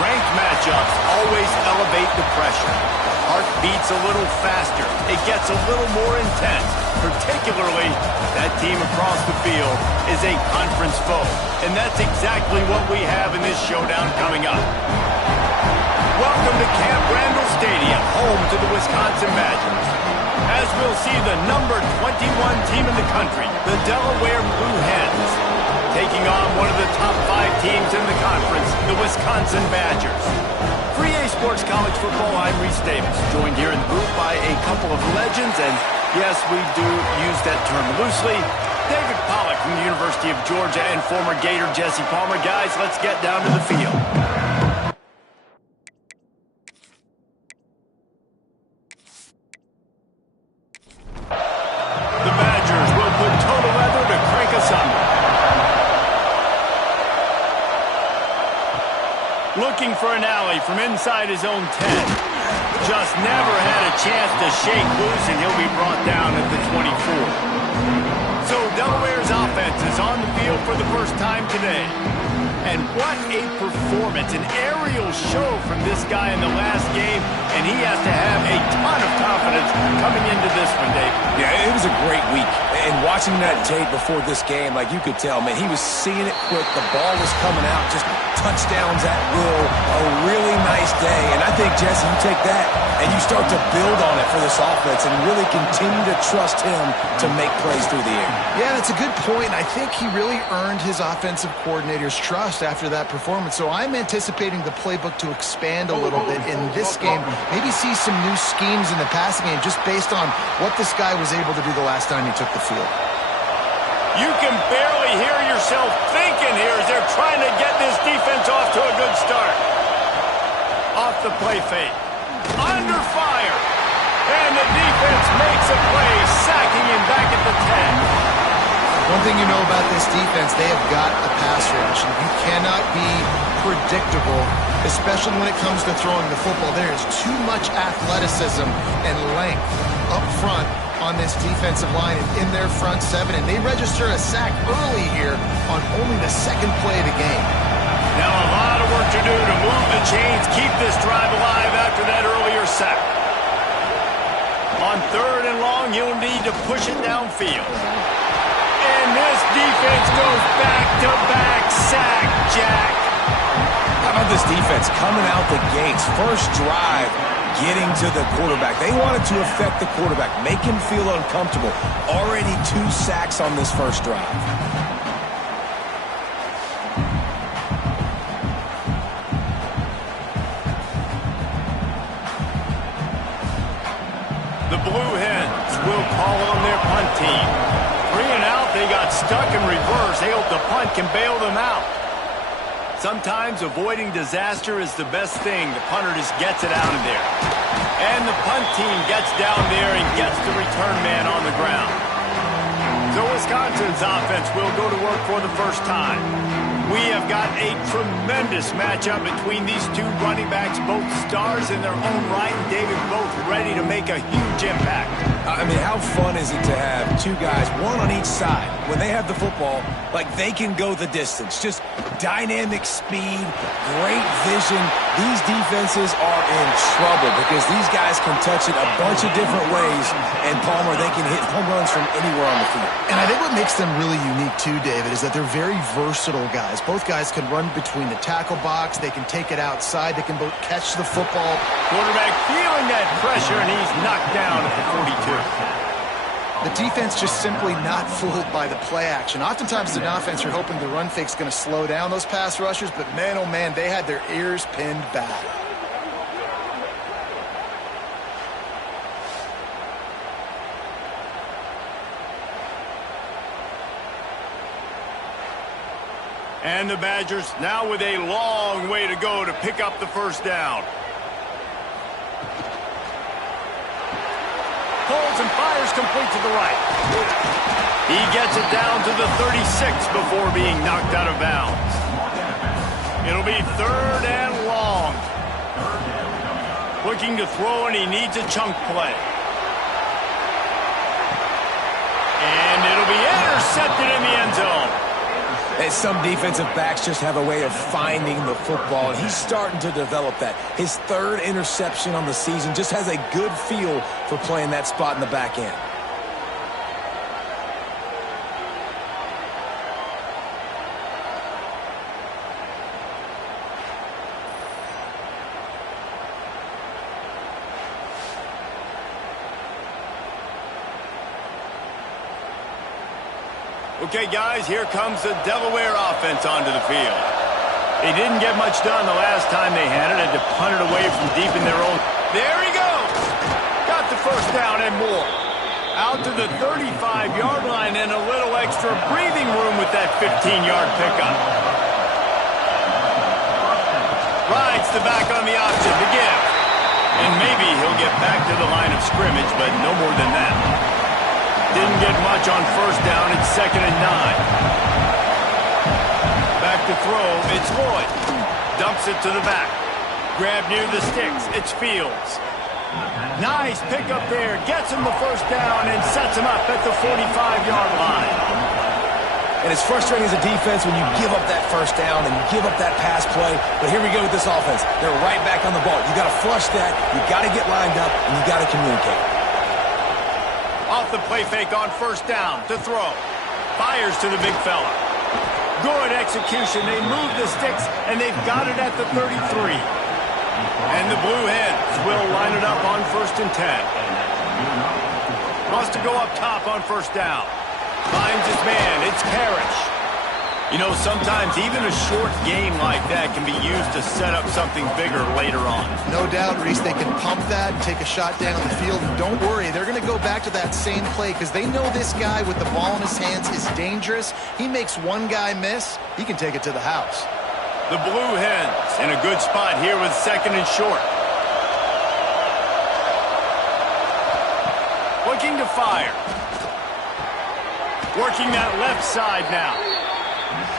Ranked matchups always elevate the pressure. The heart beats a little faster. It gets a little more intense. Particularly, that team across the field is a conference foe. And that's exactly what we have in this showdown coming up. Welcome to Camp Randall Stadium, home to the Wisconsin Badgers. As we'll see the number 21 team in the country, the Delaware Blue Hens, taking on one of the top 5 teams in the conference, the Wisconsin Badgers. For EA Sports College Football, I'm Reese Davis, joined here in the booth by a couple of legends, and yes, we do use that term loosely. David Pollack from the University of Georgia and former Gator Jesse Palmer. Guys, let's get down to the field. The Badgers will put total leather to crank asunder. Looking for an alley from inside his own 10. Just never had a chance to shake loose, and he'll be brought down at the 24. So Delaware's offense is on the field for the first time today. And what a performance, an aerial show from this guy in the last game, and he has to have a ton of confidence coming into this one, Dave. Yeah, it was a great week. And watching that tape before this game, like you could tell, man, he was seeing it quick. The ball was coming out, just touchdowns at will. A really nice day. And I think, Jesse, you take that and you start to build on it for this offense and really continue to trust him to make plays through the air. Yeah, that's a good point. I think he really earned his offensive coordinator's trust after that performance. So I'm anticipating the playbook to expand a little bit in this game. Maybe see some new schemes in the passing game just based on what this guy was able to do the last time he took the field. You can barely hear yourself thinking here as they're trying to get this defense off to a good start. Off the play fake. Under fire. And the defense makes a play, sacking him back at the 10. One thing you know about this defense, they have got a pass rush. You cannot be predictable, especially when it comes to throwing the football. There is too much athleticism and length up front on this defensive line and in their front seven, and they register a sack early here on only the second play of the game. Now a lot of work to do to move the chains, keep this drive alive after that earlier sack. On 3rd and long, you'll need to push it downfield. And this defense goes back-to-back sack, Jack. How about this defense coming out the gates, first drive, getting to the quarterback. They wanted to affect the quarterback, make him feel uncomfortable. Already 2 sacks on this first drive. The Blue Hens will call on their punt team. 3 and out, they got stuck in reverse. They hope the punt can bail them out. Sometimes avoiding disaster is the best thing. The punter just gets it out of there. And the punt team gets down there and gets the return man on the ground. So Wisconsin's offense will go to work for the first time. We have got a tremendous matchup between these 2 running backs, both stars in their own right, and David, both ready to make a huge impact. I mean, how fun is it to have 2 guys, one on each side, when they have the football, like they can go the distance. Just dynamic speed, great vision. These defenses are in trouble because these guys can touch it a bunch of different ways, and Palmer, they can hit home runs from anywhere on the field. And I think what makes them really unique too, David, is that they're very versatile guys. Both guys can run between the tackle box, they can take it outside, they can both catch the football. Quarterback feeling that pressure, and he's knocked down at the 42. The defense just simply not fooled by the play action. Oftentimes as an offense, you're hoping the run fake's going to slow down those pass rushers, but man, oh man, they had their ears pinned back. And the Badgers now with a long way to go to pick up the first down. Pulls and fires complete to the right. He gets it down to the 36 before being knocked out of bounds. It'll be 3rd and long. Looking to throw, and he needs a chunk play. And it'll be intercepted in the end zone. And some defensive backs just have a way of finding the football, and he's starting to develop that. His 3rd interception on the season, just has a good feel for playing that spot in the back end. Okay, guys, here comes the Delaware offense onto the field. They didn't get much done the last time they had it. Had to punt it away from deep in their own. There he goes! Got the first down and more. Out to the 35-yard line and a little extra breathing room with that 15-yard pickup. Rides the back on the option to give. And maybe he'll get back to the line of scrimmage, but no more than that. Didn't get much on first down. It's 2nd and 9. Back to throw. It's Lloyd. Dumps it to the back. Grab near the sticks. It's Fields. Nice pickup there. Gets him the first down and sets him up at the 45-yard line. And it's frustrating as a defense when you give up that first down and you give up that pass play. But here we go with this offense. They're right back on the ball. You got to flush that. You got to get lined up, and you got to communicate. Off the play fake on first down to throw. Fires to the big fella. Good execution. They move the sticks, and they've got it at the 33. And the Blue Hens will line it up on 1st and 10. Wants to go up top on first down. Finds his man. It's Parrish. You know, sometimes even a short game like that can be used to set up something bigger later on. No doubt, Reese, they can pump that and take a shot down the field. And don't worry, they're going to go back to that same play because they know this guy with the ball in his hands is dangerous. He makes one guy miss, he can take it to the house. The Blue Hens in a good spot here with 2nd and short. Looking to fire. Working that left side now.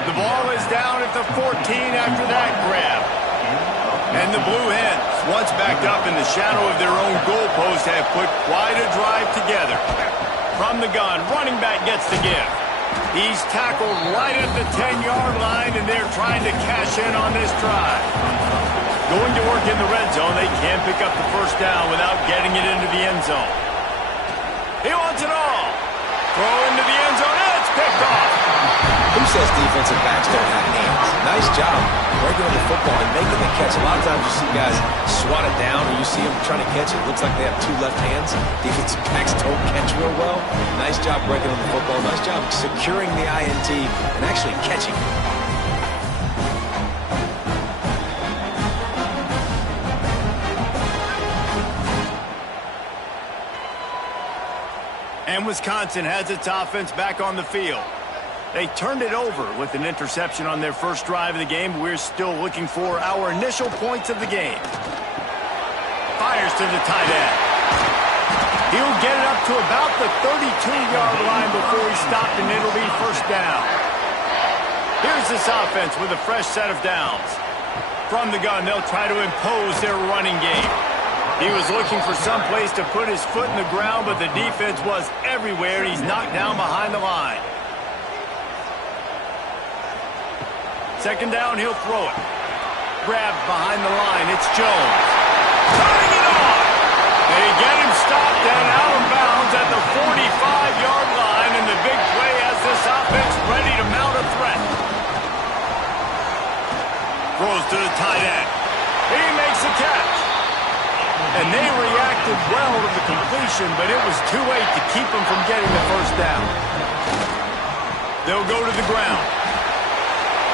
The ball is down at the 14 after that grab. And the Blue Hens, once backed up in the shadow of their own goalpost, have put quite a drive together. From the gun, running back gets the give. He's tackled right at the 10-yard line, and they're trying to cash in on this drive. Going to work in the red zone, they can't pick up the first down without getting it into the end zone. He wants it all. Throw into the end zone, and it's picked off. Who says defensive backs don't have hands? Nice job breaking on the football and making the catch. A lot of times you see guys swat it down or you see them trying to catch it. It looks like they have 2 left hands. Defensive backs don't catch real well. Nice job breaking on the football. Nice job securing the INT and actually catching it. And Wisconsin has its offense back on the field. They turned it over with an interception on their first drive of the game. We're still looking for our initial points of the game. Fires to the tight end. He'll get it up to about the 32-yard line before he stopped, and it'll be first down. Here's this offense with a fresh set of downs. From the gun, they'll try to impose their running game. He was looking for some place to put his foot in the ground, but the defense was everywhere. He's knocked down behind the line. 2nd down, he'll throw it. Grabbed behind the line, it's Jones. Turning it on! They get him stopped and out of bounds at the 45-yard line, and the big play has this offense ready to mount a threat. Throws to the tight end. He makes the catch. And they react reacted well to the completion, but it was too late to keep him from getting the first down. They'll go to the ground.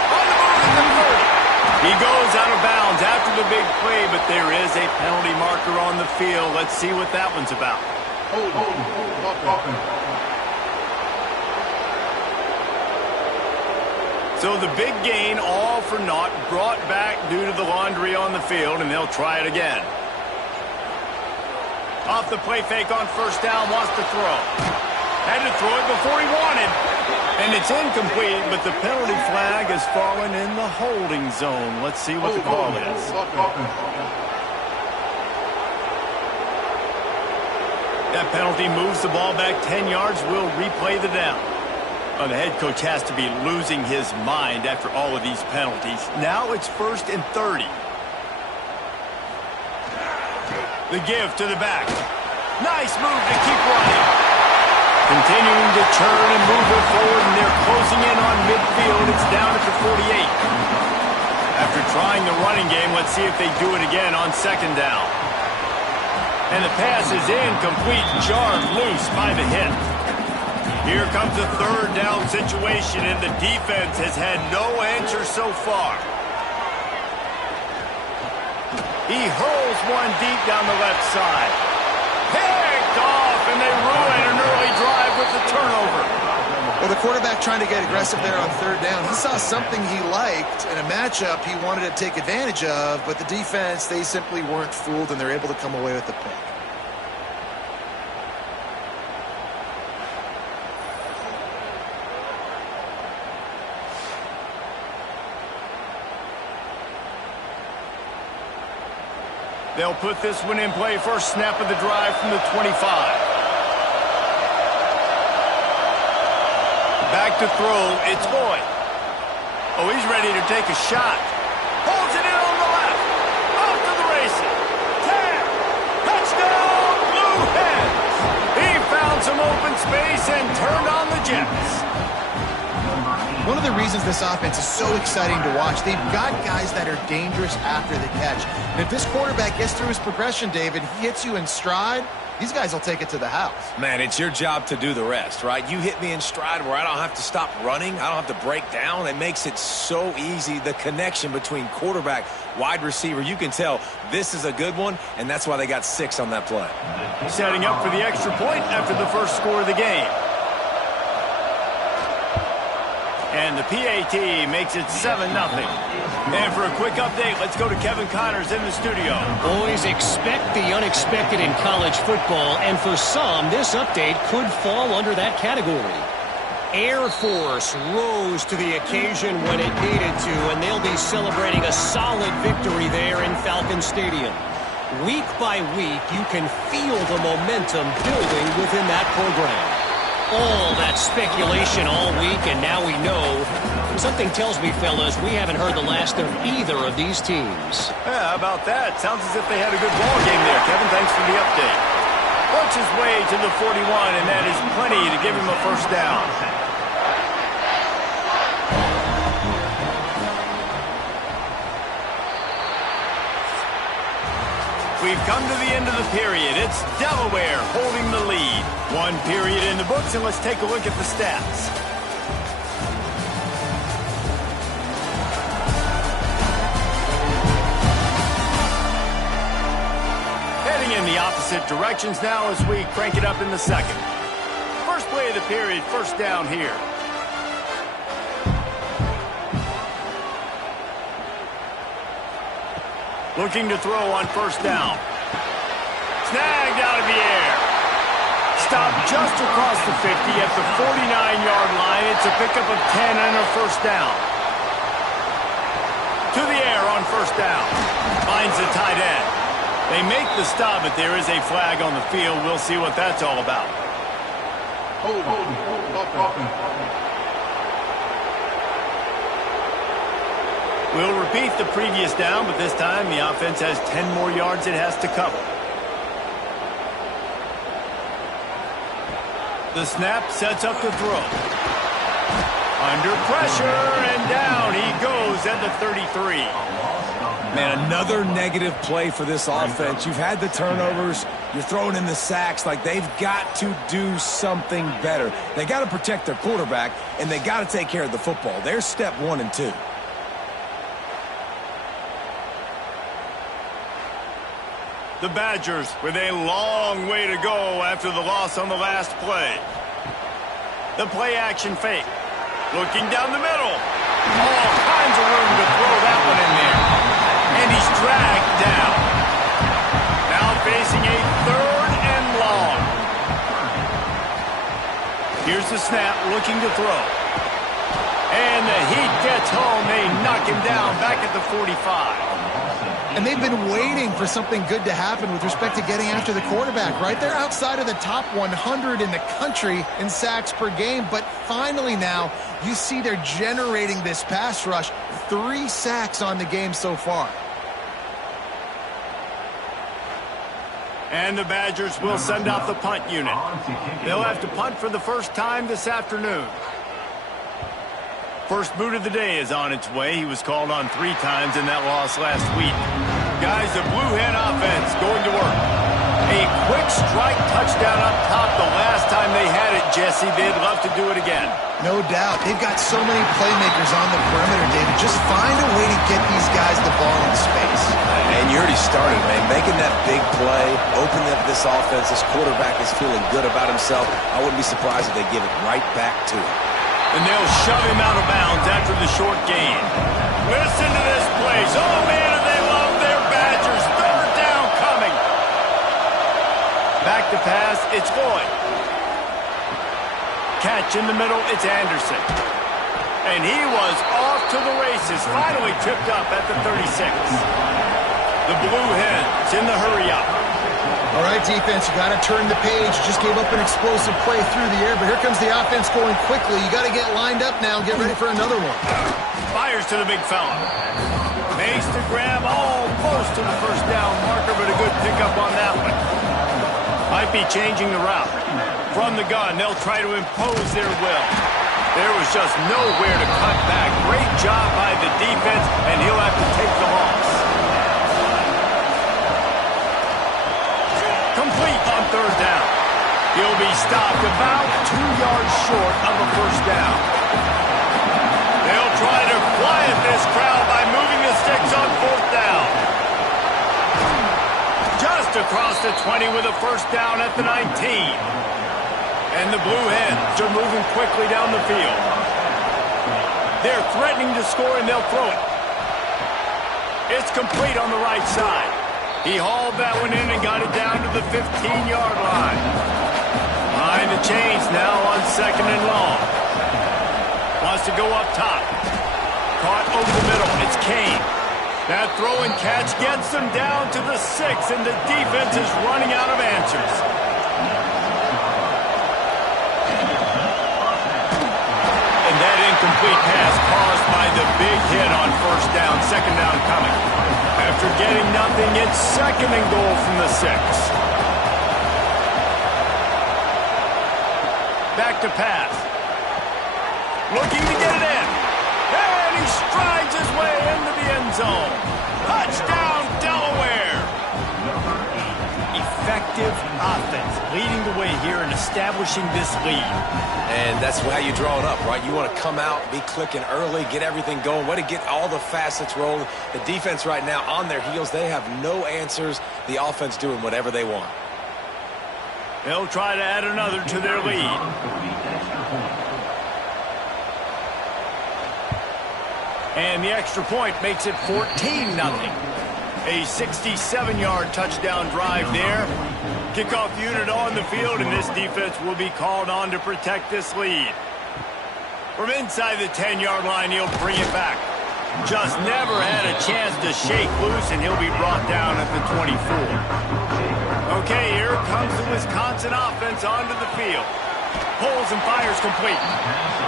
On the move at the 30. He goes out of bounds after the big play, but there is a penalty marker on the field. Let's see what that one's about. So the big gain, all for naught, brought back due to the laundry on the field, and they'll try it again. Off the play fake on first down, wants to throw. Had to throw it before he wanted. And it's incomplete, but the penalty flag has fallen in the holding zone. Let's see what the call is. That penalty moves the ball back 10 yards. We'll replay the down. The head coach has to be losing his mind after all of these penalties. Now it's 1st and 30. The give to the back. Nice move to keep running. Continuing to turn and move it forward, and they're closing in on midfield. It's down at the 48. After trying the running game, let's see if they do it again on 2nd down. And the pass is incomplete, jarred loose by the hit. Here comes a 3rd down situation, and the defense has had no answer so far. He hurls one deep down the left side. Picked off, and they ruin an early drive with the turnover. Well, the quarterback trying to get aggressive there on 3rd down. He saw something he liked in a matchup he wanted to take advantage of, but the defense, they simply weren't fooled, and they're able to come away with the pick. They'll put this one in play. First snap of the drive from the 25. Back to throw. It's Boyd. Oh, he's ready to take a shot. Holds it in on the left. Off to the races. Tag. Touchdown, Blue Hens. He found some open space and turned on the Jets. One of the reasons this offense is so exciting to watch, they've got guys that are dangerous after the catch. And if this quarterback gets through his progression, David, he hits you in stride, these guys will take it to the house. Man, it's your job to do the rest, right? You hit me in stride where I don't have to stop running. I don't have to break down. It makes it so easy. The connection between quarterback, wide receiver, you can tell this is a good one, and that's why they got 6 on that play. Setting up for the extra point after the first score of the game. And the PAT makes it 7-0. And for a quick update, let's go to Kevin Connors in the studio. Boys, expect the unexpected in college football, and for some, this update could fall under that category. Air Force rose to the occasion when it needed to, and they'll be celebrating a solid victory there in Falcon Stadium. Week by week, you can feel the momentum building within that program. All that speculation all week, and now we know. Something tells me, fellas, we haven't heard the last of either of these teams. Yeah, how about that? Sounds as if they had a good ball game there. Kevin, thanks for the update. Works his way to the 41, and that is plenty to give him a first down. We've come to the end of the period. It's Delaware holding the lead. 1 period in the books, and let's take a look at the stats. Heading in the opposite directions now as we crank it up in the second. First play of the period, first down here. Looking to throw on first down. Snagged out of the air. Stopped just across the 50 at the 49-yard line. It's a pickup of 10 and a first down. To the air on first down. Finds the tight end. They make the stop, but there is a flag on the field. We'll see what that's all about. We'll repeat the previous down, but this time the offense has 10 more yards it has to cover. The snap sets up the throw. Under pressure, and down he goes at the 33. Man, another negative play for this offense. You've had the turnovers. You're throwing in the sacks. Like, they've got to do something better. They got to protect their quarterback, and they got to take care of the football. There's step 1 and 2. The Badgers with a long way to go after the loss on the last play. The play action fake. Looking down the middle. All kinds of room to throw that one in there. And he's dragged down. Now facing a 3rd and long. Here's the snap, looking to throw. And the heat gets home. They knock him down back at the 45. And they've been waiting for something good to happen with respect to getting after the quarterback, right? They're outside of the top 100 in the country in sacks per game, but finally now you see they're generating this pass rush. 3 sacks on the game so far. And the Badgers will send out the punt unit. They'll have to punt for the first time this afternoon. First boot of the day is on its way. He was called on 3 times in that loss last week. Guys, the Blue Hen offense going to work. A quick strike touchdown up top the last time they had it, Jesse. They'd love to do it again. No doubt. They've got so many playmakers on the perimeter, David. Just find a way to get these guys the ball in space. And you already started, man. Making that big play, opening up this offense. This quarterback is feeling good about himself. I wouldn't be surprised if they give it right back to him. And they'll shove him out of bounds after the short gain. Listen to this place. Oh, man, do they love their Badgers. 3rd down coming. Back to pass. It's Lloyd. Catch in the middle. It's Anderson. And he was off to the races. Finally tripped up at the 36. The Blue Hens in the hurry-up. All right, defense, you got to turn the page. Just gave up an explosive play through the air, but here comes the offense going quickly. You got to get lined up now and get ready for another one. Fires to the big fella. Makes the grab almost to the first down marker, but a good pickup on that one. Might be changing the route. From the gun, they'll try to impose their will. There was just nowhere to cut back. Great job by the defense, and he'll have to take the loss. Complete on 3rd down. He'll be stopped about 2 yards short of a first down. They'll try to quiet this crowd by moving the sticks on 4th down. Just across the 20 with a first down at the 19. And the Blue Hens are moving quickly down the field. They're threatening to score, and they'll throw it. It's complete on the right side. He hauled that one in and got it down to the 15-yard line. Behind the chains now on 2nd and long. Wants to go up top. Caught over the middle. It's Kane. That throw and catch gets them down to the 6, and the defense is running out of answers. And that incomplete pass caused by the big hit on first down. 2nd down coming. After getting nothing, it's 2nd and goal from the 6. Back to pass. Looking to get it in. And he strides his way into the end zone. Touchdown, Delaware. Effective offense leading the way here and establishing this lead. And that's how you draw it up, right? You want to come out, be clicking early, get everything going, way to get all the facets rolling. The defense right now on their heels, they have no answers. The offense doing whatever they want. They'll try to add another to their lead. And the extra point makes it 14-0. A 67-yard touchdown drive there. Kickoff unit on the field, and this defense will be called on to protect this lead. From inside the 10-yard line, he'll bring it back. Just never had a chance to shake loose, and he'll be brought down at the 24. Okay, here comes the Wisconsin offense onto the field. Pulls and fires complete.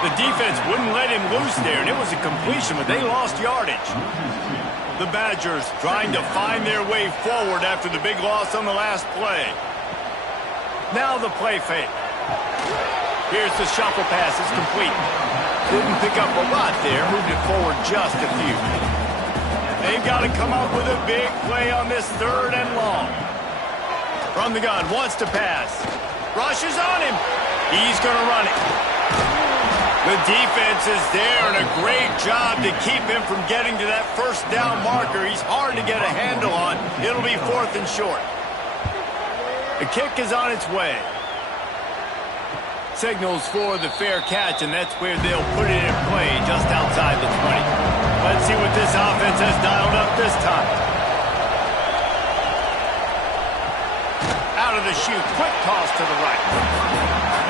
The defense wouldn't let him loose there, and it was a completion, but they lost yardage. The Badgers trying to find their way forward after the big loss on the last play. Now the play fake. Here's the shuffle pass. It's complete. Didn't pick up a lot there. Moved it forward just a few. They've got to come up with a big play on this 3rd and long. From the gun, wants to pass. Rushes on him. He's going to run it. The defense is there, and a great job to keep him from getting to that 1st down marker. He's hard to get a handle on. It'll be 4th and short. The kick is on its way. Signals for the fair catch, and that's where they'll put it in play just outside the 20. Let's see what this offense has dialed up this time. Out of the chute, quick toss to the right.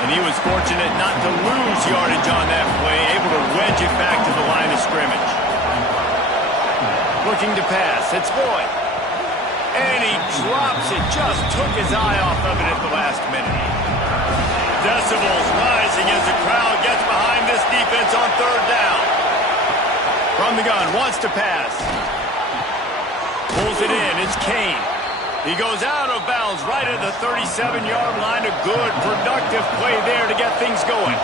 And he was fortunate not to lose yardage on that play, able to wedge it back to the line of scrimmage. Looking to pass, it's Boyd. And he drops it, just took his eye off of it at the last minute. Decibels rising as the crowd gets behind this defense on 3rd down. From the gun, wants to pass. Pulls it in, it's Kane. He goes out of bounds right at the 37-yard line. A good, productive play there to get things going.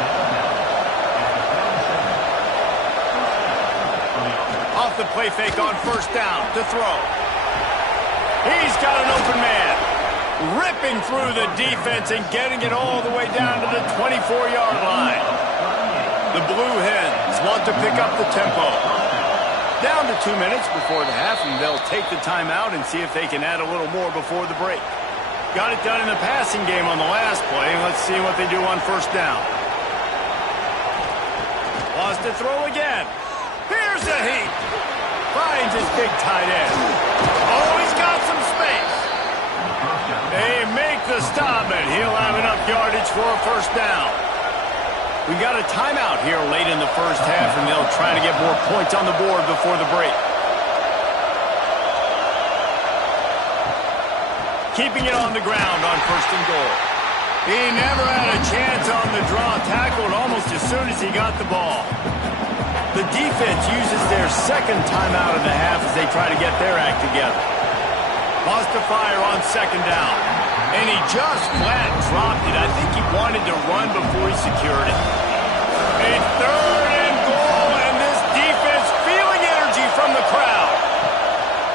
Off the play fake on 1st down to throw. He's got an open man. Ripping through the defense and getting it all the way down to the 24-yard line. The Blue Hens want to pick up the tempo. Down to 2 minutes before the half, and they'll take the timeout and see if they can add a little more before the break. Got it done in the passing game on the last play. Let's see what they do on 1st down. Lost to throw again. Here's the heat. Finds his big tight end. Oh, he's got some space. They make the stop, and he'll have enough yardage for a 1st down. We got a timeout here late in the 1st half, and they'll try to get more points on the board before the break. Keeping it on the ground on 1st and goal. He never had a chance on the draw, tackled almost as soon as he got the ball. The defense uses their 2nd timeout of the half as they try to get their act together. Lost to fire on 2nd down. And he just flat dropped it. I think he wanted to run before he secured it. A 3rd and goal, and this defense feeling energy from the crowd.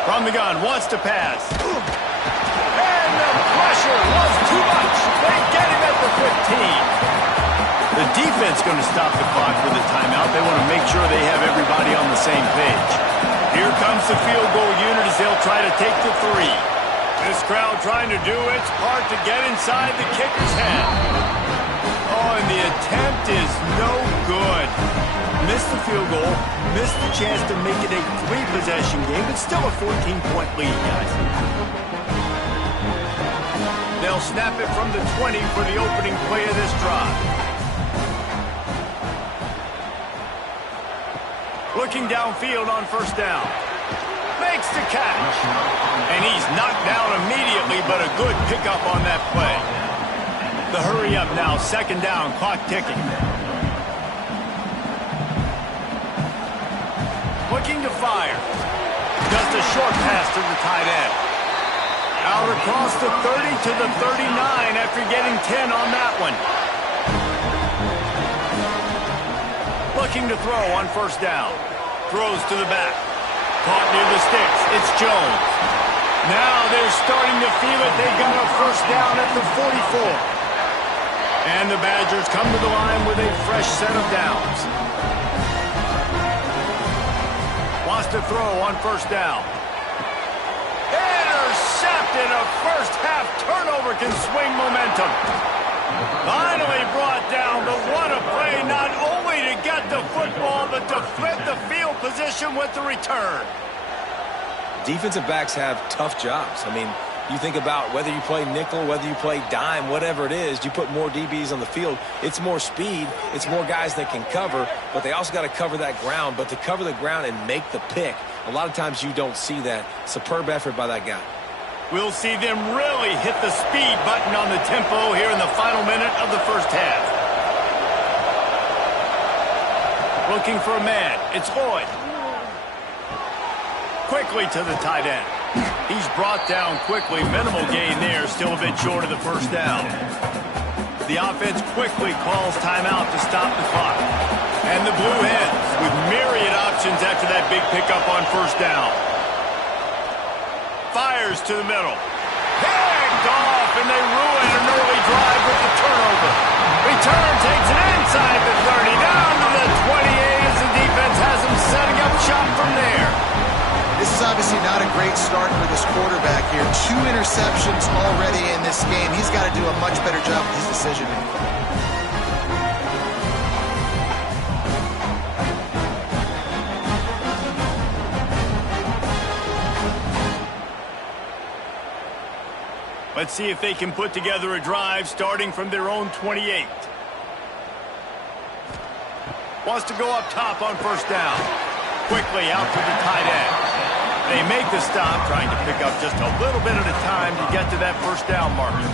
From the gun, wants to pass. And the pressure was too much. They get him at the 15. The defense going to stop the clock with a timeout. They want to make sure they have everybody on the same page. Here comes the field goal unit as they'll try to take the 3. This crowd trying to do its part to get inside the kicker's head. Oh, and the attempt is no good. Missed the field goal, missed the chance to make it a 3-possession game, but still a 14-point lead, guys. They'll snap it from the 20 for the opening play of this drive. Looking downfield on 1st down. Makes the catch. And he's knocked down immediately, but a good pickup on that play. The hurry up now, 2nd down, clock ticking. Looking to fire. Just a short pass to the tight end. Out across the 30 to the 39 after getting 10 on that one. Looking to throw on 1st down. Throws to the back. Caught near the sticks. It's Jones. Now they're starting to feel it. They got a 1st down at the 44. And the Badgers come to the line with a fresh set of downs. Wants to throw on 1st down. Intercepted. A 1st half turnover can swing momentum. Finally brought down, but what a play, not only to get the football, but to flip the field position with the return. Defensive backs have tough jobs. I mean, you think about whether you play nickel, whether you play dime, whatever it is, you put more DBs on the field. It's more speed. It's more guys that can cover, but they also got to cover that ground. But to cover the ground and make the pick, a lot of times you don't see that. Superb effort by that guy. We'll see them really hit the speed button on the tempo here in the final minute of the 1st half. Looking for a man. It's Lloyd. Quickly to the tight end. He's brought down quickly. Minimal gain there. Still a bit short of the 1st down. The offense quickly calls timeout to stop the clock. And the Blue Hens with myriad options after that big pickup on 1st down. fires to the middle. Picked off, and they ruin an early drive with the turnover. Return takes it inside the 30, down to the 28 as the defense has them setting up shop from there. This is obviously not a great start for this quarterback here. 2 interceptions already in this game. He's got to do a much better job with his decision-making. Let's see if they can put together a drive starting from their own 28. Wants to go up top on first down. Quickly out to the tight end. They make the stop, trying to pick up just a little bit at a time to get to that first down marker.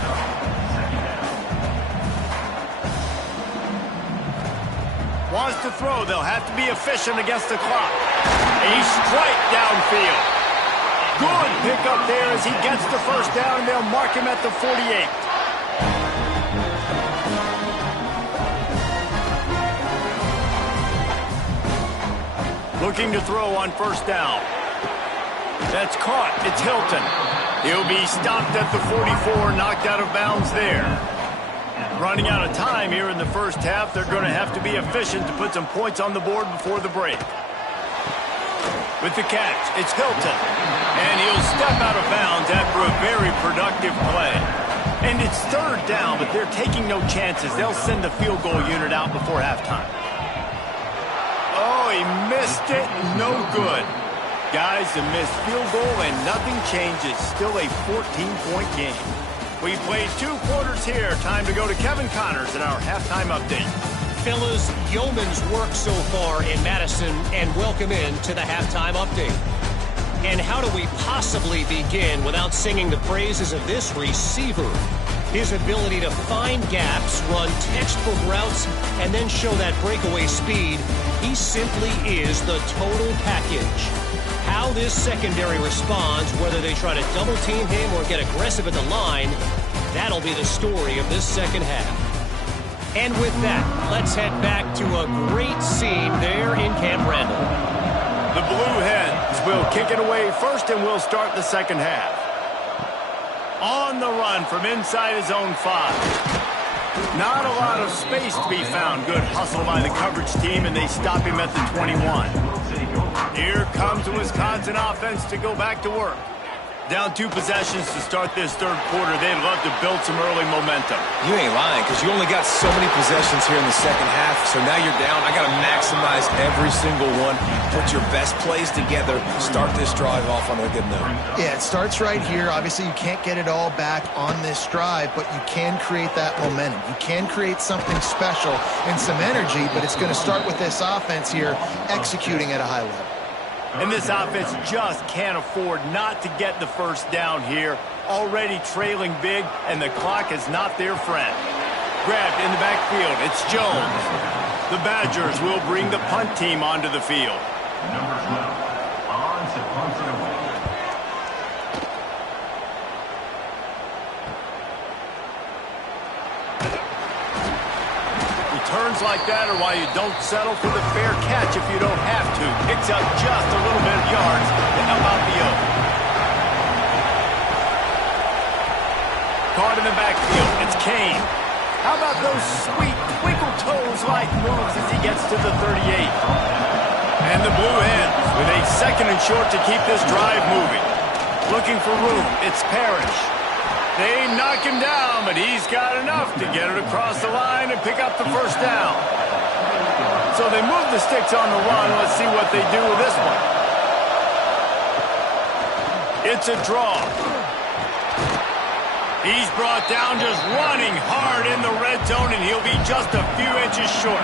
Wants to throw. They'll have to be efficient against the clock. A strike downfield. Good pickup there as he gets the first down, and they'll mark him at the 48. Looking to throw on first down. That's caught. It's Hilton. He'll be stopped at the 44, knocked out of bounds there. Running out of time here in the first half, they're going to have to be efficient to put some points on the board before the break. With the catch, it's Hilton. And he'll step out of bounds after a very productive play. And it's third down, but they're taking no chances. They'll send the field goal unit out before halftime. Oh, he missed it. No good. Guys, a missed field goal and nothing changes. Still a 14-point game. We played 2 quarters here. Time to go to Kevin Connors in our halftime update. Fellas, yeoman's work so far in Madison, and welcome in to the halftime update. And how do we possibly begin without singing the praises of this receiver? His ability to find gaps, run textbook routes, and then show that breakaway speed. He simply is the total package. How this secondary responds, whether they try to double team him or get aggressive at the line, that'll be the story of this second half. And with that, let's head back to a great scene there in Camp Randall. The Blue Hens will kick it away first, and we'll start the second half. On the run from inside his own 5. Not a lot of space to be found. Good hustle by the coverage team, and they stop him at the 21. Here comes the Wisconsin offense to go back to work. Down 2 possessions to start this third quarter. They'd love to build some early momentum. You ain't lying, because you only got so many possessions here in the second half, so now you're down. I got to maximize every single one. Put your best plays together. Start this drive off on a good note. Yeah, it starts right here. Obviously, you can't get it all back on this drive, but you can create that momentum. You can create something special and some energy, but it's going to start with this offense here executing at a high level. And this offense just can't afford not to get the first down here. Already trailing big, and the clock is not their friend. Grabbed in the backfield, it's Jones. The Badgers will bring the punt team onto the field. Number 12, on to punt it away. Turns like that are why you don't settle for the fair catch if you don't have to. Picks up just a little bit of yards to help out the O. Caught in the backfield. It's Kane. How about those sweet twinkle toes-like moves as he gets to the 38? And the Blue Hens with a second and short to keep this drive moving. Looking for room. It's Parrish. They knock him down, but he's got enough to get it across the line and pick up the first down. So they move the sticks on the run. Let's see what they do with this one. It's a draw. He's brought down just running hard in the red zone, and he'll be just a few inches short.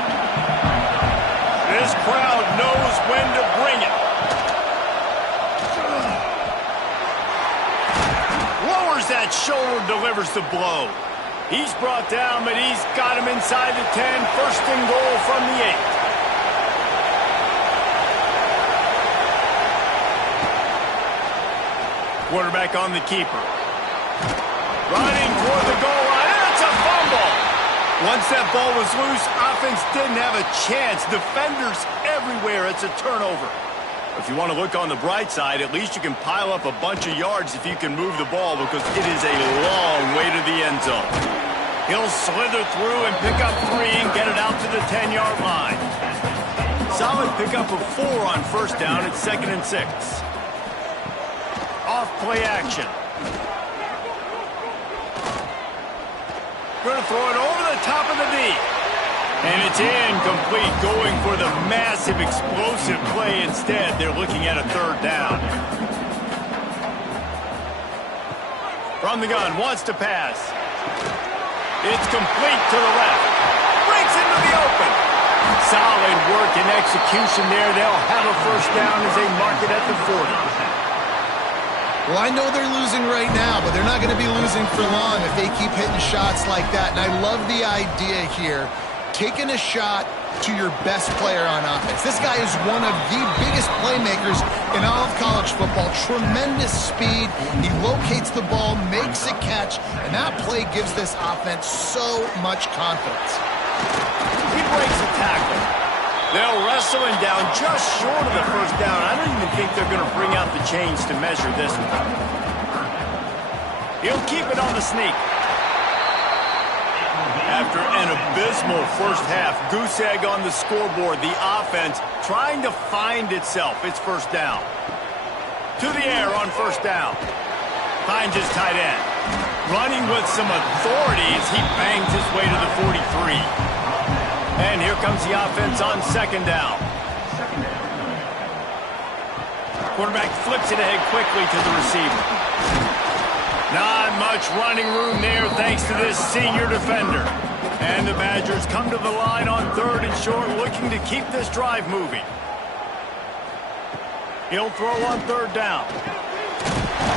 This crowd knows when to bring it. That shoulder, delivers the blow. He's brought down, but he's got him inside the 10. First and goal from the 8. Quarterback on the keeper. Running toward the goal line, and it's a fumble. Once that ball was loose, offense didn't have a chance. Defenders everywhere. It's a turnover. If you want to look on the bright side, at least you can pile up a bunch of yards if you can move the ball, because it is a long way to the end zone. He'll slither through and pick up 3 and get it out to the 10-yard line. Solid pickup of 4 on first down. It's 2nd and 6. Off play action. Going to throw it over the top of the deep. And it's incomplete, going for the massive explosive play instead. They're looking at a 3rd down. From the gun, wants to pass. It's complete to the left. Breaks into the open. Solid work and execution there. They'll have a first down as they mark it at the 40. Well, I know they're losing right now, but they're not going to be losing for long if they keep hitting shots like that. And I love the idea here, taking a shot to your best player on offense. This guy is one of the biggest playmakers in all of college football. Tremendous speed. He locates the ball, makes a catch, and that play gives this offense so much confidence. He breaks a tackle. They'll wrestle him down just short of the first down. I don't even think they're going to bring out the chains to measure this one. He'll keep it on the sneak. After an abysmal first half, goose egg on the scoreboard, the offense trying to find itself. It's first down. To the air on first down. Finds his tight end. Running with some authority as he bangs his way to the 43. And here comes the offense on 2nd down. Quarterback flips it ahead quickly to the receiver. Not much running room there thanks to this senior defender. And the Badgers come to the line on 3rd and short, looking to keep this drive moving. He'll throw on 3rd down.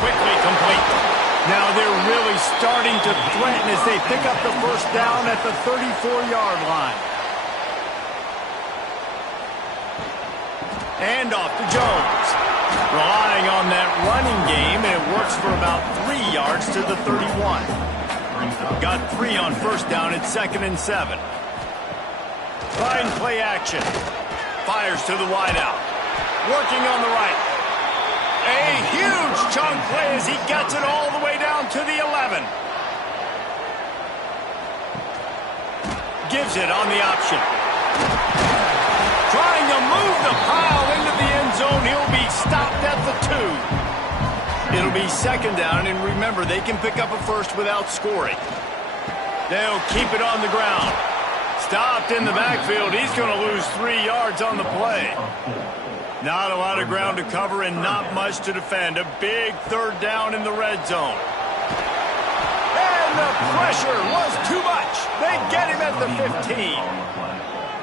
Quickly complete. Now they're really starting to threaten as they pick up the first down at the 34-yard line. And off to Jones. Relying on that running game, and it works for about 3 yards to the 31. Got 3 on first down at 2nd and 7. Fine play action. Fires to the wideout. Working on the right. A huge chunk play as he gets it all the way down to the 11. Gives it on the option. Trying to move the pile into the end zone. He'll be stopped at the 2. It'll be 2nd down, and remember, they can pick up a first without scoring. They'll keep it on the ground. Stopped in the backfield. He's going to lose 3 yards on the play. Not a lot of ground to cover and not much to defend. A big 3rd down in the red zone. And the pressure was too much. They get him at the 15.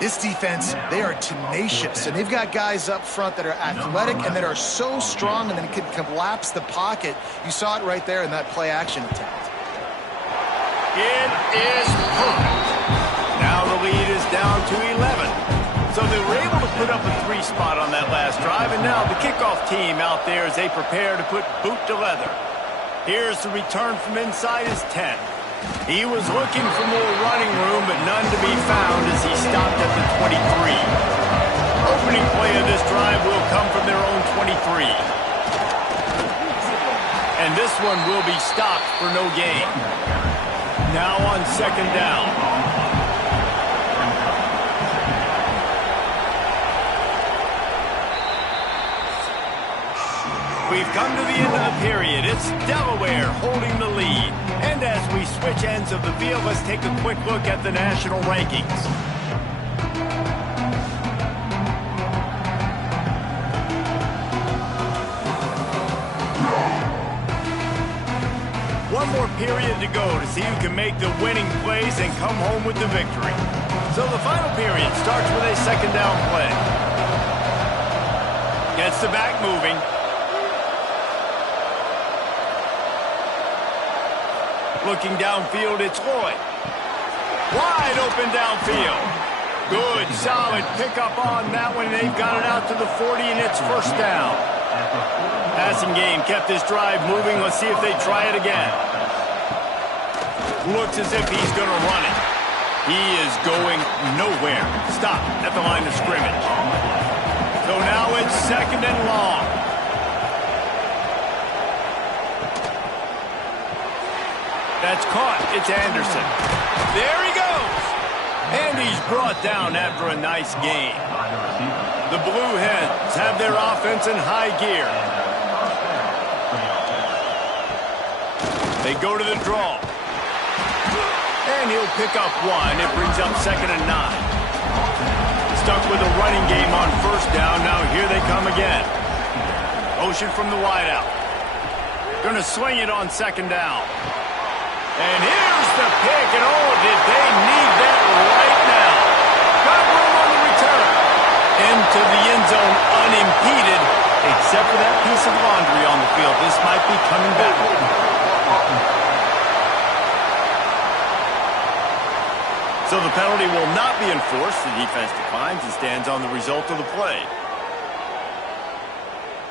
This defense, they are tenacious, and they've got guys up front that are athletic and that are so strong and then can collapse the pocket. You saw it right there in that play-action attempt. It is perfect. Now the lead is down to 11. So they were able to put up a 3 spot on that last drive, and now the kickoff team out there as they prepare to put boot to leather. Here's the return from inside his 10. He was looking for more running room, but none to be found as he stopped at the 23. Opening play of this drive will come from their own 23. And this one will be stopped for no gain. Now on 2nd down. We've come to the end of the period. It's Delaware holding the lead. And as we switch ends of the field, let's take a quick look at the national rankings. One more period to go to see who can make the winning plays and come home with the victory. So the final period starts with a 2nd down play. Gets the back moving. Looking downfield, it's Lloyd. Wide open downfield. Good, solid pickup on that one. They've got it out to the 40, and it's first down. Passing game kept this drive moving. Let's see if they try it again. Looks as if he's going to run it. He is going nowhere. Stop at the line of scrimmage. So now it's 2nd and long. That's caught. It's Anderson. There he goes. And he's brought down after a nice gain. The Blue Hens have their offense in high gear. They go to the draw. And he'll pick up one. It brings up 2nd and 9. Stuck with a running game on 1st down. Now here they come again. Motion from the wideout. Going to swing it on 2nd down. And here's the pick. And oh, did they need that right now. Got room on the return. Into the end zone unimpeded. Except for that piece of laundry on the field. This might be coming back. So the penalty will not be enforced. The defense declines and stands on the result of the play.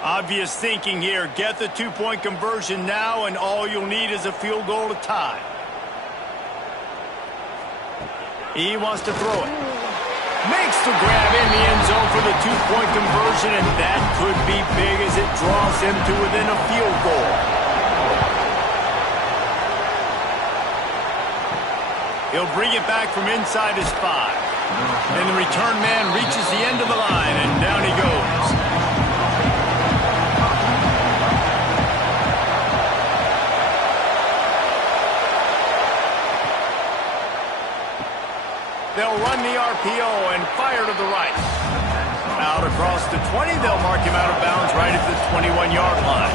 Obvious thinking here. Get the 2-point conversion now, and all you'll need is a field goal to tie. He wants to throw it. Makes the grab in the end zone for the 2-point conversion, and that could be big as it draws him to within a field goal. He'll bring it back from inside his 5. And the return man reaches the end of the line, and down he goes. They'll run the RPO and fire to the right. Out across the 20, they'll mark him out of bounds right at the 21-yard line.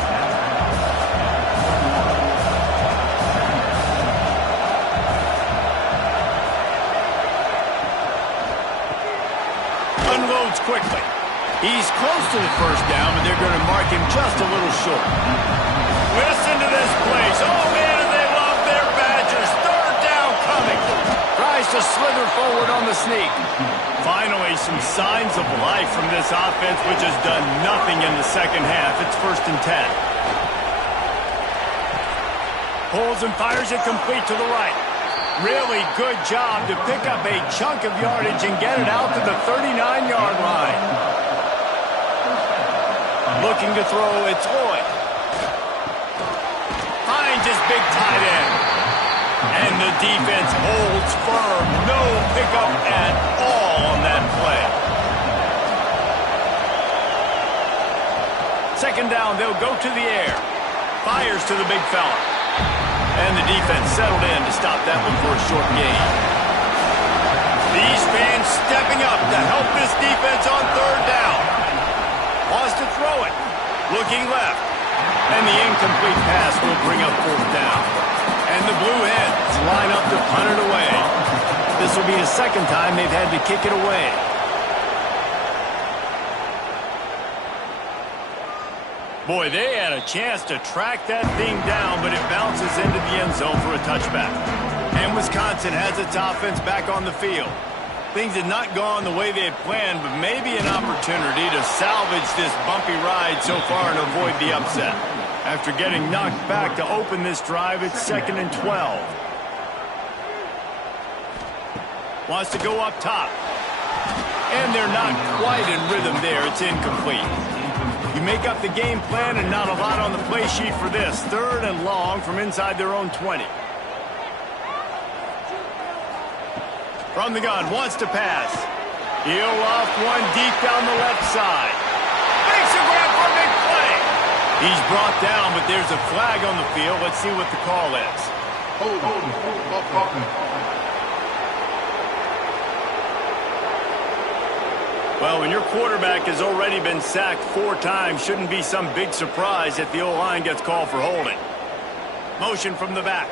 Unloads quickly. He's close to the 1st down, but they're going to mark him just a little short. Listen to this place. Oh, man, and they love their Badgers. 3rd down coming. Tries to slither forward on the sneak. Finally, some signs of life from this offense, which has done nothing in the 2nd half. It's 1st and 10. Pulls and fires it complete to the right. Really good job to pick up a chunk of yardage and get it out to the 39-yard line. Looking to throw, it's Lloyd. Finds his big tight end. And the defense holds firm. No pickup at all on that play. 2nd down, they'll go to the air. Fires to the big fella. And the defense settled in to stop that one for a short gain. These fans stepping up to help this defense on 3rd down. Wants to throw it. Looking left. And the incomplete pass will bring up 4th down. And the Blue Hens line up to punt it away. This will be the 2nd time they've had to kick it away. Boy, they had a chance to track that thing down, but it bounces into the end zone for a touchback. And Wisconsin has its offense back on the field. Things had not gone the way they had planned, but maybe an opportunity to salvage this bumpy ride so far and avoid the upset. After getting knocked back to open this drive, it's 2nd and 12. Wants to go up top. And they're not quite in rhythm there. It's incomplete. You make up the game plan and not a lot on the play sheet for this. 3rd and long from inside their own 20. From the gun, wants to pass. He'll off one deep down the left side. Makes a grab for a big play. He's brought down, but there's a flag on the field. Let's see what the call is. Well, when your quarterback has already been sacked 4 times, shouldn't be some big surprise if the O-line gets called for holding. Motion from the back.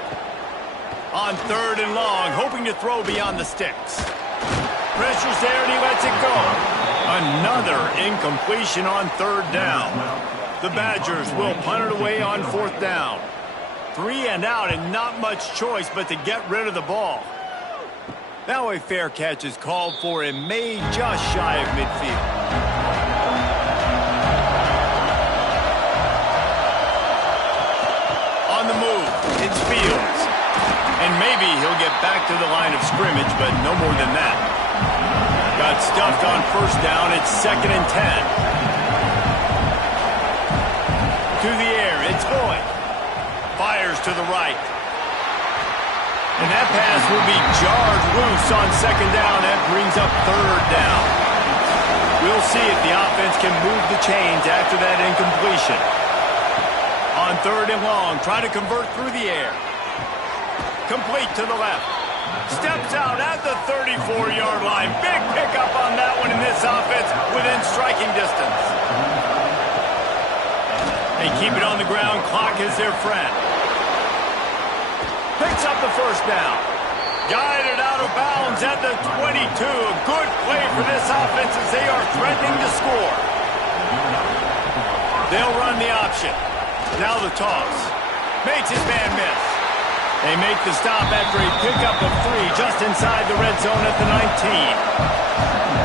On 3rd and long, hoping to throw beyond the sticks. Pressure's there and he lets it go. Another incompletion on 3rd down. The Badgers will punt it away on 4th down. 3 and out and not much choice but to get rid of the ball. Now a fair catch is called for and made just shy of midfield. On the move, it's Fields. And maybe he'll get back to the line of scrimmage, but no more than that. Got stuffed on first down. It's 2nd and 10. To the air. It's Boyd. Fires to the right. And that pass will be jarred loose on 2nd down. That brings up 3rd down. We'll see if the offense can move the chains after that incompletion. On 3rd and long, try to convert through the air. Complete to the left. Steps out at the 34-yard line. Big pickup on that one in this offense within striking distance. They keep it on the ground. Clock is their friend. Picks up the first down. Guided out of bounds at the 22. A good play for this offense as they are threatening to score. They'll run the option. Now the toss. Makes his man miss. They make the stop after a pickup of 3 just inside the red zone at the 19.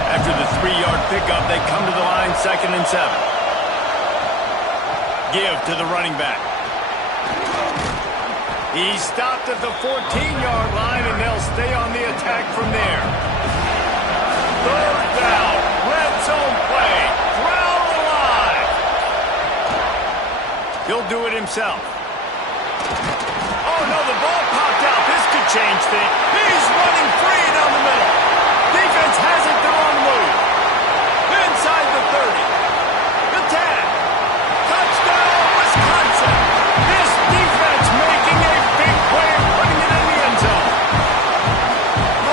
After the 3-yard pickup, they come to the line 2nd and 7. Give to the running back. He's stopped at the 14-yard line, and they'll stay on the attack from there. 3rd down. Red zone play. Ground alive. He'll do it himself. Oh, no, the ball popped out. This could change things. He's running free down the middle. Defense has it. They're on the move. Inside the 30. The tag. Touchdown, Wisconsin. This defense making a big play and putting it in the end zone.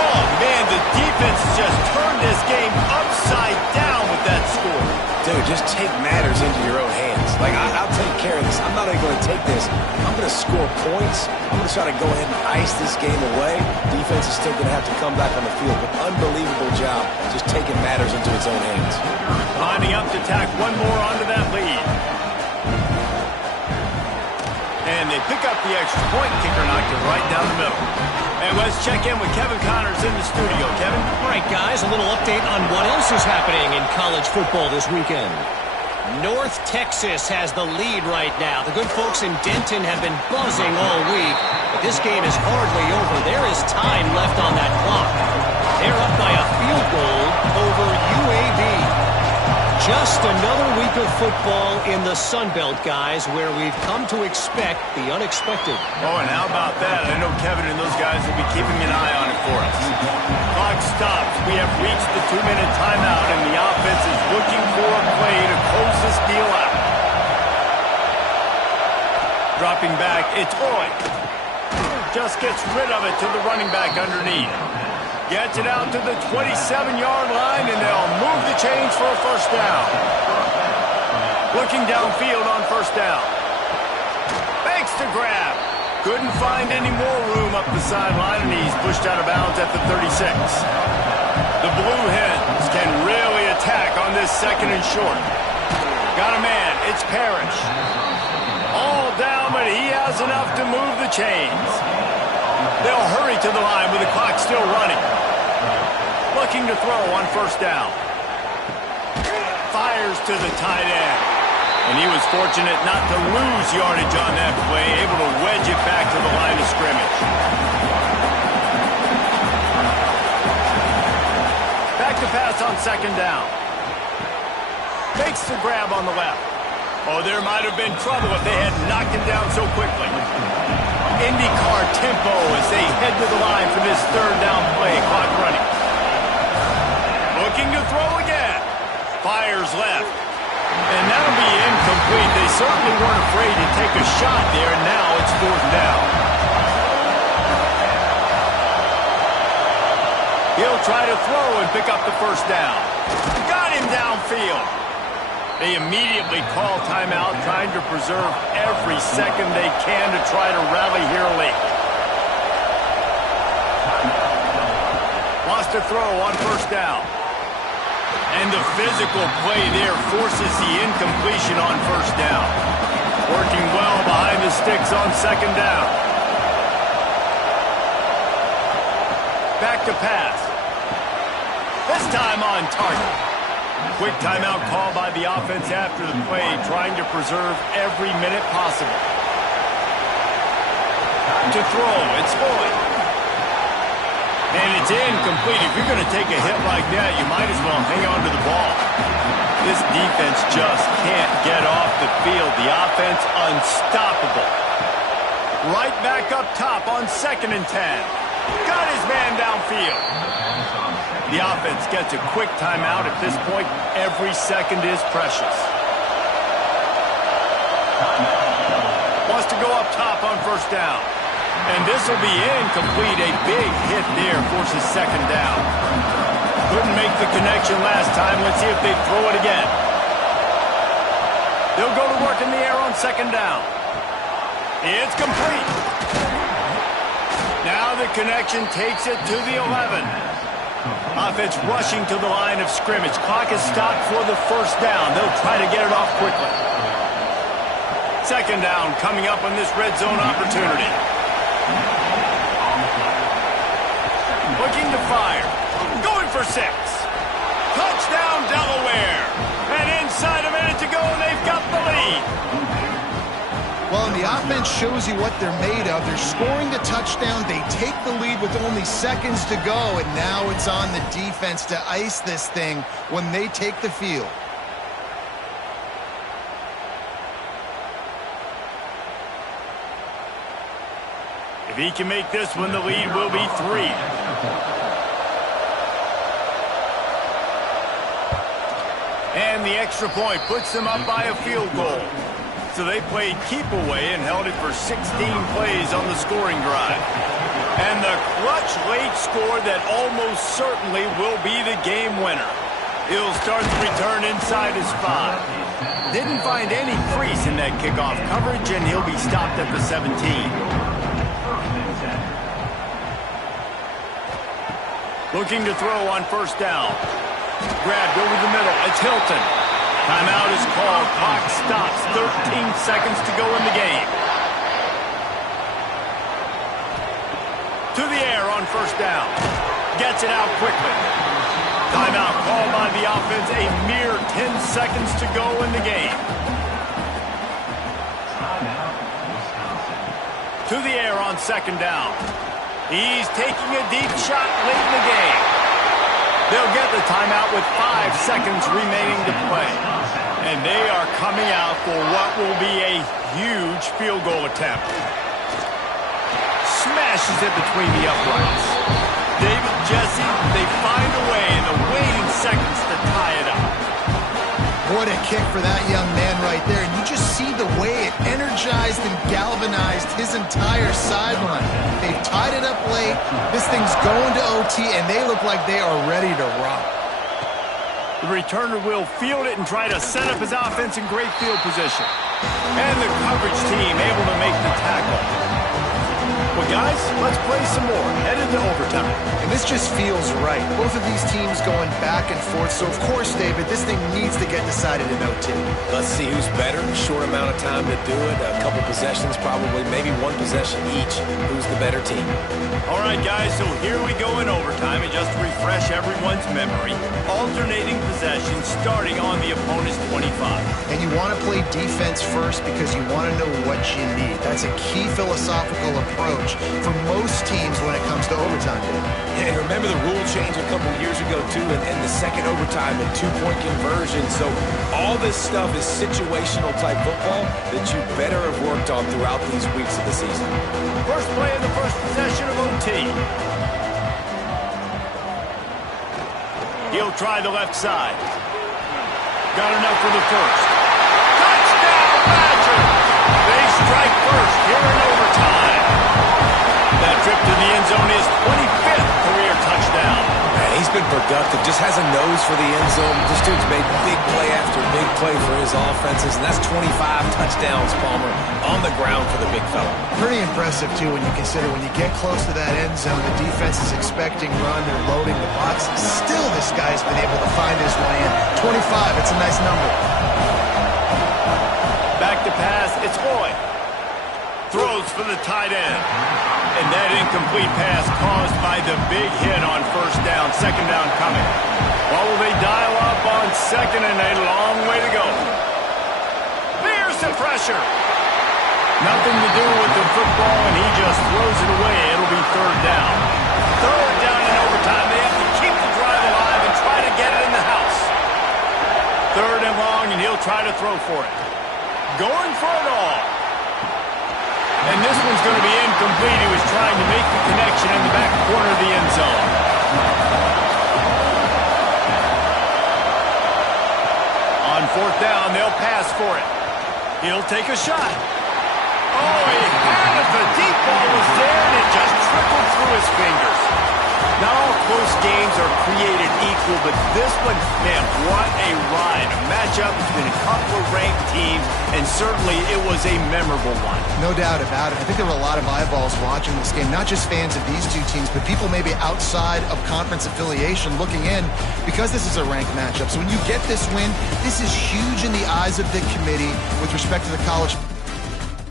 Oh, man, the defense has just turned this game upside down with that score. Dude, just take matters into your own hands. Like, I'll take care of this. I'm not even going to take this. I'm going to score points. I'm going to try to go ahead and ice this game away. Defense is still going to have to come back on the field. But unbelievable job just taking matters into its own hands. Lining up to tack one more onto that lead. And they pick up the extra point. Kicker knocked it right down the middle. And let's check in with Kevin Connors in the studio. Kevin? All right, guys, a little update on what else is happening in college football this weekend. North Texas has the lead right now. The good folks in Denton have been buzzing all week, but this game is hardly over. There is time left on that clock. They're up by a field goal over UAB. Just another week of football in the Sun Belt, guys, where we've come to expect the unexpected. Oh, and how about that? I know Kevin and those guys will be keeping an eye on it for us. Clock stops. We have reached the 2-minute timeout, and the offense is looking for a play to close this deal out. Dropping back, it's Boyd. Just gets rid of it to the running back underneath. Gets it out to the 27-yard line, and they'll move the chains for a first down. Looking downfield on first down. Makes the grab. Couldn't find any more room up the sideline, and he's pushed out of bounds at the 36. The Blue Hens can really attack on this 2nd and short. Got a man. It's Parrish. All down, but he has enough to move the chains. They'll hurry to the line with the clock still running. Looking to throw on first down. Fires to the tight end. And he was fortunate not to lose yardage on that play, able to wedge it back to the line of scrimmage. Back to pass on 2nd down. Makes the grab on the left. Oh, there might have been trouble if they had knocked him down so quickly. IndyCar tempo as they head to the line for this 3rd down play. Clock running. Looking to throw again. Fires left. And that'll be incomplete. They certainly weren't afraid to take a shot there, and now it's 4th down. He'll try to throw and pick up the first down. Got him downfield. They immediately call timeout, trying to preserve every second they can to try to rally here late. Wants to throw on first down. And the physical play there forces the incompletion on first down. Working well behind the sticks on 2nd down. Back to pass. This time on target. Quick timeout call by the offense after the play, trying to preserve every minute possible. To throw, it's Boyd. And it's incomplete. If you're going to take a hit like that, you might as well hang on to the ball. This defense just can't get off the field. The offense unstoppable. Right back up top on 2nd and 10. Got his man downfield. The offense gets a quick timeout at this point. Every second is precious. Wants to go up top on 1st down. And this will be incomplete. A big hit there forces 2nd down. Couldn't make the connection last time. Let's see if they throw it again. They'll go to work in the air on 2nd down. It's complete. Now the connection takes it to the 11. Offense rushing to the line of scrimmage. Clock is stopped for the 1st down. They'll try to get it off quickly. 2nd down coming up on this red zone opportunity. Looking to fire. Going for 6. Touchdown, Delaware. And inside a minute to go, and they've got the lead. Well, and the offense shows you what they're made of. They're scoring the touchdown. They take the lead with only seconds to go, and now it's on the defense to ice this thing when they take the field. If he can make this one, the lead will be 3. And the extra point puts them up by a field goal. So they played keep away and held it for 16 plays on the scoring drive. And the clutch late score that almost certainly will be the game winner. He'll start the return inside his 5. Didn't find any crease in that kickoff coverage, and he'll be stopped at the 17. Looking to throw on 1st down. Grabbed over the middle. It's Hilton. Timeout is called. Clock stops. 13 seconds to go in the game. To the air on 1st down. Gets it out quickly. Timeout called by the offense. A mere 10 seconds to go in the game. To the air on 2nd down. He's taking a deep shot late in the game. They'll get the timeout with 5 seconds remaining to play. And they are coming out for what will be a huge field goal attempt. Smashes it between the uprights. David, Jesse, they find a way in the waning seconds to tie it up. What a kick for that young man right there. And you just see the way it energized and galvanized his entire sideline. They've tied it up late. This thing's going to OT, and they look like they are ready to rock. The returner will field it and try to set up his offense in great field position. And the coverage team able to make the tackle. Well, guys, let's play some more. Headed to overtime. And this just feels right. Both of these teams going back and forth. So, of course, David, this thing needs to get decided in OT. Let's see who's better. Short amount of time to do it. A couple possessions, probably maybe 1 possession each. Who's the better team? All right, guys, so here we go in overtime. And just to refresh everyone's memory, alternating possessions starting on the opponent's 25. And you want to play defense first because you want to know what you need. That's a key philosophical approach for most teams when it comes to overtime. And remember the rule change a couple years ago, too, and the second overtime and 2-point conversion. So all this stuff is situational type football that you better have worked on throughout these weeks of the season. First play of the first possession of OT. He'll try the left side. Got enough for the first. Touchdown, Badger! They strike first here in overtime. That trip to the end zone is 25th career touchdown. Man, he's been productive. Just has a nose for the end zone. This dude's made big play after big play for his offenses, and that's 25 touchdowns, Palmer, on the ground for the big fella. Pretty impressive, too, when you consider when you get close to that end zone, the defense is expecting run. They're loading the box. Still, this guy's been able to find his way in. 25, it's a nice number. Back to pass, it's Hoy. Throws for the tight end. And that incomplete pass caused by the big hit on 1st down. 2nd down coming. What will they dial up on 2nd and a long way to go? There's the pressure. Nothing to do with the football, and he just throws it away. It'll be 3rd down. Third down in overtime. They have to keep the drive alive and try to get it in the house. Third and long, and he'll try to throw for it. Going for it all. And this one's going to be incomplete. He was trying to make the connection in the back corner of the end zone. On fourth down, they'll pass for it. He'll take a shot. Oh, he had it. The deep ball was there, and it just trickled through his fingers. Not all close games are created equal, but this one, man, what a ride. A matchup between a couple of ranked teams, and certainly it was a memorable one. No doubt about it. I think there were a lot of eyeballs watching this game, not just fans of these two teams, but people maybe outside of conference affiliation looking in because this is a ranked matchup. So when you get this win, this is huge in the eyes of the committee with respect to the college